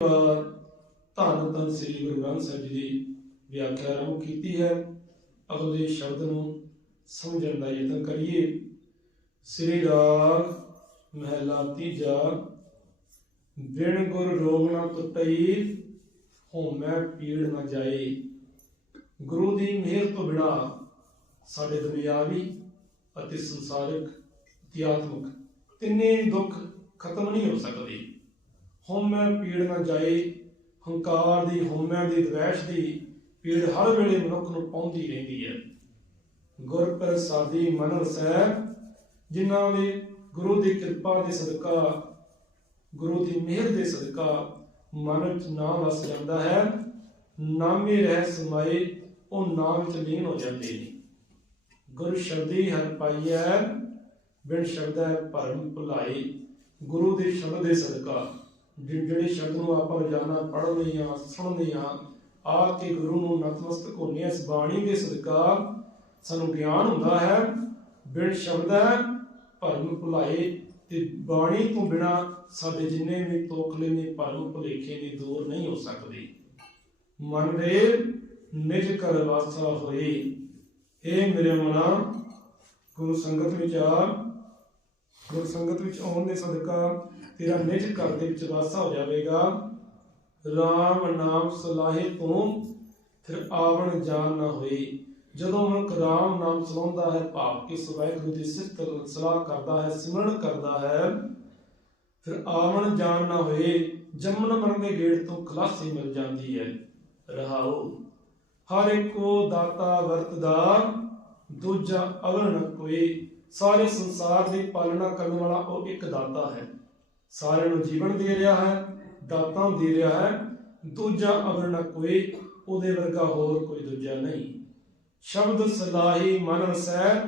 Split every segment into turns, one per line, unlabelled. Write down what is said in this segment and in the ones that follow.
ਵਾਰ ਧੰਨ ਧੰਨ ਸ੍ਰੀ ਗੁਰੂ ਗ੍ਰੰਥ ਸਾਹਿਬ ਜੀ ਦੀ ਵਿਆਖਿਆ ਆਰੰਭ ਕੀਤੀ ਹੈ ਅਗਲੇ ਸ਼ਬਦ ਨੂੰ ਸਮਝਣ ਦਾ ਯਤਨ ਕਰੀਏ ਸ੍ਰੀ ਰਾਗ ਮਹਿਲਾ ਤੀਜਾ ਬਿਨ ਗੁਰ ਰੋਗ ਨਾ ਟੁੱਟਈ ਹਉਮੈ ਪੀੜ ਨਾ ਜਾਏ ਗੁਰੂ ਦੀ ਮਿਹਰ ਤੋਂ ਬਿਨਾ ਸਾਡੇ ਦੁਨਿਆਵੀ ਅਤੇ ਸੰਸਾਰਿਕ ਅਧਿਆਤਮਿਕ ਤਿੰਨੇ ਦੁੱਖ ਖਤਮ ਨਹੀਂ ਹੋ ਸਕਦੇ ਹਉਮੈ ਪੀੜ ਨਾ ਜਾਏ, ਹੰਕਾਰ ਦੀ, ਹਉਮੈ ਦੀ, ਦਵੈਸ਼ ਦੀ ਪੀੜ ਹਰ ਵੇਲੇ ਮਨੁੱਖ ਨੂੰ ਪਾਉਂਦੀ ਰਹਿੰਦੀ ਹੈ। ਗੁਰ ਪ੍ਰਸਾਦੀ ਮਨ ਵਸੈ ਜਿਨ੍ਹਾਂ ਦੇ ਗੁਰੂ ਦੀ ਕਿਰਪਾ ਦੇ ਸਦਕਾ, ਗੁਰੂ ਦੀ ਮਿਹਰ ਦੇ ਸਦਕਾ ਮਨ ਵਿੱਚ ਨਾਮ ਵਸ ਜਾਂਦਾ ਹੈ, ਨਾਮੇ ਰਹਿ ਸਮਾਏ ਉਹ ਨਾਮ ਵਿੱਚ ਲੀਨ ਹੋ ਜਾਂਦੇ ਨੇ। ਗੁਰ ਸ਼ਬਦੀ ਹਰ ਪਾਈਐ, ਬਿਨ ਸ਼ਬਦ ਹੈ ਭਰਮ ਭੁਲਾਈ ਗੁਰੂ ਦੇ ਸ਼ਬਦ ਦੇ ਸਦਕਾ ਜਿਹੜੇ ਸ਼ਬਦ ਨੂੰ ਆਪਾਂ ਰੋਜ਼ਾਨਾ ਪੜ੍ਹਦੇ ਹਾਂ, ਸੁਣਦੇ ਹਾਂ ਆ ਕੇ ਗੁਰੂ ਨੂੰ ਨਤਮਸਤਕ ਹੁੰਦੇ ਇਸ ਬਾਣੀ ਦੇ ਸਦਕਾ ਸਾਨੂੰ ਗਿਆਨ ਹੁੰਦਾ ਹੈ, ਬਿਨ ਸ਼ਬਦੈ ਭਰਮ ਭੁਲਾਏ ਤੇ ਬਾਣੀ ਤੋਂ ਬਿਨਾ ਸਾਡੇ ਜਿੰਨੇ ਵੀ ਤੋਖਲੇ ਨੇ, ਭਰਮ ਭੁਲੇਖੇ ਨੇ, ਦੂਰ ਨਹੀਂ ਹੋ ਸਕਦੇ। ਮਨ ਰੇ ਨਿਜ ਕਰ ਵਾਸਾ ਹੋਏ। ਇਹ ਮੇਰੇ ਮਨਾ ਗੁਰੂ ਸੰਗਤ ਵਿੱਚ ਆ। ਗੁਰੂ ਸੰਗਤ ਵਿੱਚ ਆਉਣ ਦੇ ਸਦਕਾ ਤੇਰਾ ਨਿਜ ਘਰ ਦੇ ਵਿੱਚ ਵਾਸਾ ਹੋ ਜਾਵੇਗਾ। RAM ਨਾਮ ਸਲਾਹੇ ਤੋਂ ਫਿਰ ਆਵਣ ਜਾਣ ਨਾ ਹੋਈ ਜਦੋਂ ਮਨੁੱਖ ਰਾਮ ਨਾਮ ਸਲਾਉਂਦਾ ਹੈ, ਭਾਵ ਕਿ ਵਾਹਿਗੁਰੂ ਦੀ ਸਿਫਤ ਸਲਾਹ ਕਰਦਾ ਹੈ, ਸਿਮਰਨ ਕਰਦਾ ਹੈ, ਫਿਰ ਆਵਣ ਜਾਣ ਨਾ ਹੋਏ ਜੰਮਨ ਮਰਨ ਦੇ ਗੇੜ ਤੋਂ ਖਲਾਸੀ ਮਿਲ ਜਾਂਦੀ ਹੈ। ਰਹਾਓ, ਹਰ ਇੱਕੋ ਦਾਤਾ ਵਰਤਦਾ, ਦੂਜਾ ਅਵਰ ਨ ਕੋਈ। ਸਾਰੇ ਸੰਸਾਰ ਦੀ ਪਾਲਣਾ ਕਰਨ ਵਾਲਾ ਉਹ ਇੱਕ ਦਾਤਾ ਹੈ। ਸਾਰਿਆਂ ਨੂੰ ਜੀਵਨ ਦੇ ਰਿਹਾ ਹੈ, ਦਾਤਾ ਦੇ ਰਿਹਾ ਹੈ। ਦੂਜਾ ਅਵਰ ਨ ਕੋਈ, ਉਹਦੇ ਵਰਗਾ ਹੋਰ ਕੋਈ ਦੂਜਾ ਨਹੀਂ। ਸ਼ਬਦ ਸਲਾਹੀ ਮਨ ਵਸੈ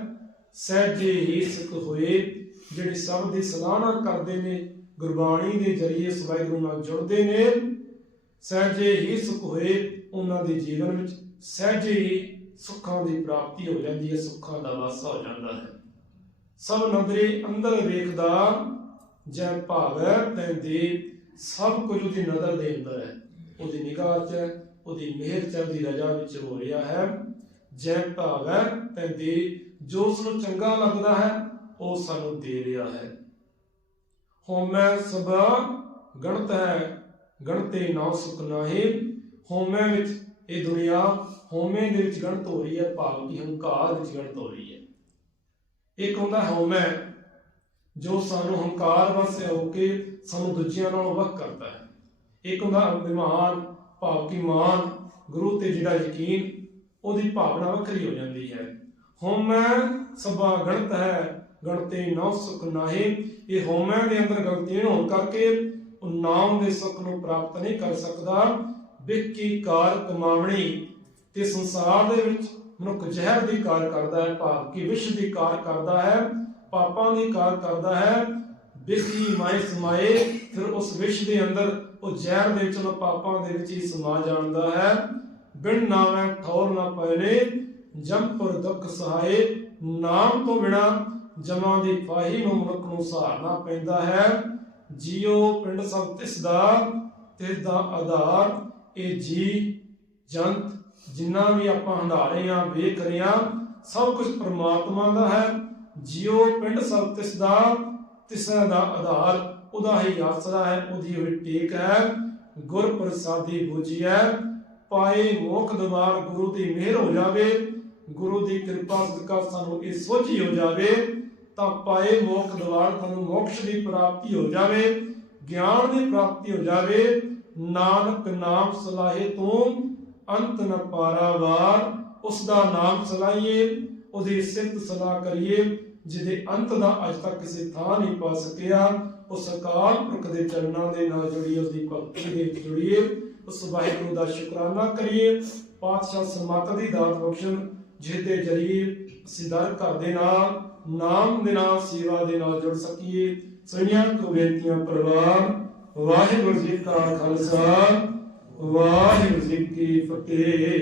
ਸਹਿਜੇ ਹੀ ਸਿੱਖ ਹੋਏ। ਜਿਹੜੇ ਸ਼ਬਦ ਦੀ ਸਲਾਹਨਾ ਕਰਦੇ ਨੇ, ਗੁਰਬਾਣੀ ਦੇ ਜਰੀਏ ਸਵਾਹਿਗੁਰੂ ਨਾਲ ਜੁੜਦੇ ਨੇ, ਸਹਿਜੇ ਹੀ ਸੁਖ ਹੋਏ। ਉਹਨਾਂ ਦੇ ਜੀਵਨ ਵਿੱਚ ਸਹਿਜੇ ਹੀ ਸੁੱਖਾਂ ਦੀ ਪ੍ਰਾਪਤੀ ਹੋ ਜਾਂਦੀ ਹੈ, ਸੁੱਖਾਂ ਦਾ ਵਾਸਾ ਹੋ ਜਾਂਦਾ ਹੈ। ਸਭ ਨਦਰੇ ਅੰਦਰ ਵੇਖਦਾ ਜੈ ਭਾਵੈ ਤੈਂਦੇ ਸਭ ਕੁਝ ਉਹਦੀ ਨਜ਼ਰ ਦੇ ਅੰਦਰ ਹੈ। ਉਹਦੀ ਨਿਗਾਹ 'ਚ ਹੈ, ਉਹਦੀ ਮਿਹਰ 'ਚ ਉਹਦੀ ਰਜ਼ਾ ਵਿੱਚ ਹੋ ਰਿਹਾ ਹੈ। ਜੈ ਭਾਵੈ ਤੈਂਦੇ ਜੋ ਉਸ ਨੂੰ ਚੰਗਾ ਲੱਗਦਾ ਹੈ ਉਹ ਸਾਨੂੰ ਦੇ ਰਿਹਾ ਹੈ। ਹਉਮੈ ਸਭਾ ਗਣਤ ਹੈ ਗਣਤੇ ਨਾ ਸੁਖ ਨਾਹੀ। ਹਉਮੈ ਵਿੱਚ ਇਹ ਦੁਨੀਆ ਹਉਮੈ ਦੇ ਵਿੱਚ ਗਣਤ ਹੋ ਰਹੀ ਹੈ ਭਾਵ ਕਿ ਹੰਕਾਰ ਵਿੱਚ ਗਣਤ ਹੋ ਰਹੀ ਹੈ। ਇੱਕ ਹੁੰਦਾ ਹਉਮੈ ਜੋ ਸਾਨੂੰ ਹੰਕਾਰ ਵਸੇ ਹੋ ਕੇ ਸਾਨੂੰ ਦੂਜਿਆਂ ਨਾਲੋਂ ਵੱਖ ਕਰਦਾ ਹੈ। ਇੱਕ ਹੁੰਦਾ ਅਭਿਮਾਨ ਭਾਵ ਕਿ ਮਾਨ, ਗੁਰੂ ਤੇ ਜਿਹੜਾ ਯਕੀਨ, ਉਹਦੀ ਭਾਵਨਾ ਵੱਖਰੀ ਹੋ ਜਾਂਦੀ ਹੈ। ਹਉਮੈ ਸਭਾ ਗਣਤ ਹੈ, ਗਣਤੇ ਨਾ ਸੁਖ ਨਾਹੀ। ਇਹ ਹਉਮੈ ਦੇ ਅੰਦਰ ਗਲਤੀ ਹੋਣ ਕਰਕੇ ਉਹ ਨਾਮ ਦੇ ਸੁੱਖ ਨੂੰ ਪ੍ਰਾਪਤ ਨਹੀਂ ਕਰ ਸਕਦਾ। ਵਿਕੀ ਕਾਰ ਕਮਾਵਣੀ ਤੇ ਸੰਸਾਰ ਦੇ ਵਿੱਚ ਮਨੁੱਖ ਜ਼ਹਿਰ ਦੀ ਕਾਰ ਕਰਦਾ ਹੈ, ਭਾਵ ਕਿ ਵਿਸ਼ ਦੀ ਕਾਰ ਕਰਦਾ ਹੈ। ਪਾਪਾਂ ਦੀ ਕਾਰ ਕਰਦਾ ਹੈ ਵਿਕੀ ਮਾਇ ਸਮਾਏ, ਫਿਰ ਉਸ ਵਿਸ਼ ਦੇ ਅੰਦਰ, ਉਹ ਜ਼ਹਿਰ ਦੇ ਵਿੱਚ ਉਹ ਪਾਪਾਂ ਦੇ ਵਿੱਚ ਹੀ ਸਮਾ ਜਾਂਦਾ ਹੈ। ਬਿਨ ਨਾਮੈ ਠੌਰ ਨਾ ਪੈਨੇ ਜੰਪੁਰ ਦੁੱਖ ਸਹਾਏ, ਨਾਮ ਤੋਂ ਬਿਨਾ ਜਮਾਂ ਦੀ ਫਾਹੀ ਨੂੰ ਮਨੁੱਖ ਨੂੰ ਸਹਾਰਨਾ ਪੈਂਦਾ ਹੈ। ਜੀਉ ਪਿੰਡ ਸਭ ਤਿਸ ਦਾ ਤਿਸ ਦਾ ਆਧਾਰ, ਇਹ ਜੀ, ਜੰਤ, ਜਿੰਨਾ ਵੀ ਆਪਾਂ ਹੰਡਾ ਰਹੇ ਵੇਖ ਰਹੇ ਹਾਂ ਸਭ ਕੁਝ ਪ੍ਰਮਾਤਮਾ ਦਾ ਹੈ। ਜੀਉ ਪਿੰਡ ਸਭ ਤਿਸ ਦਾ ਤਿਸਾ ਦਾ ਆਧਾਰ ਉਹਦਾ ਹੀ ਆਸਰਾ ਹੈ, ਉਹਦੀ ਹੋਈ ਟੇਕ ਹੈ। ਗੁਰ ਪ੍ਰਸਾਦੀ ਬੁਝੀਐ, ਪਾਏ ਮੋਖ ਦਵਾਰ ਗੁਰੂ ਦੀ ਮਿਹਰ ਹੋ ਜਾਵੇ। ਗੁਰੂ ਦੀ ਕਿਰਪਾ ਸਦਕਾ ਸਾਨੂੰ ਇਹ ਸੋਝੀ ਹੋ ਜਾਵੇ, ਤਾਂ ਪਾਏ ਮੋਖ ਦਵਾਰ ਤੁਹਾਨੂੰ ਮੋਕਸ਼ ਦੀ ਪ੍ਰਾਪਤੀ ਹੋ ਜਾਵੇ, ਗਿਆਨ ਦੀ ਪ੍ਰਾਪਤੀ ਹੋ ਜਾਵੇ। ਨਾਨਕ ਨਾਮ ਸਲਾਹੇ ਤੂੰ, ਅੰਤ ਨ ਪਾਰਾਵਾਰ ਉਸ ਦਾ ਨਾਮ ਸਲਾਹੀਏ। ਉਹਦੀ ਸਿਫਤ ਸਲਾਹ ਕਰੀਏ, ਜਿਹਦੇ ਅੰਤ ਦਾ ਅਜ ਤੱਕ ਕਿਸੇ ਥਾਂ ਨਹੀਂ ਪਾ ਸਕਿਆ ਉਸ ਅਕਾਲ ਪੁਰਖ ਦੇ ਚਰਨਾਂ ਦੇ ਨਾਲ ਜੁੜੀਏ ਉਹਦੀ ਭਗਤੀ ਦੇ ਜੁੜੀਏ, ਉਸ ਵਾਹਿਗੁਰੂ ਦਾ ਸ਼ੁਕਰਾਨਾ ਕਰੀਏ, ਪਾਤਸ਼ਾਹ ਸਮਤ ਦੀ ਦਾਤ ਬਖਸ਼ਣ ਜਿਹਦੇ ਜਰੀਏ ਅਸੀਂ ਦਰ ਘਰ ਦੇ ਨਾਲ, ਨਾਮ ਦੇ ਨਾਲ, ਸੇਵਾ ਦੇ ਨਾਲ ਜੁੜ ਸਕੀਏ। ਸੁਣੀਆਂ ਕੋ ਬੇਨਤੀਆਂ ਪਰਵਾਰ, ਵਾਹਿਗੁਰੂ ਜੀ ਕਾ ਖਾਲਸਾ, ਵਾਹਿਗੁਰੂ ਜੀ ਕੀ ਫਤਿਹ।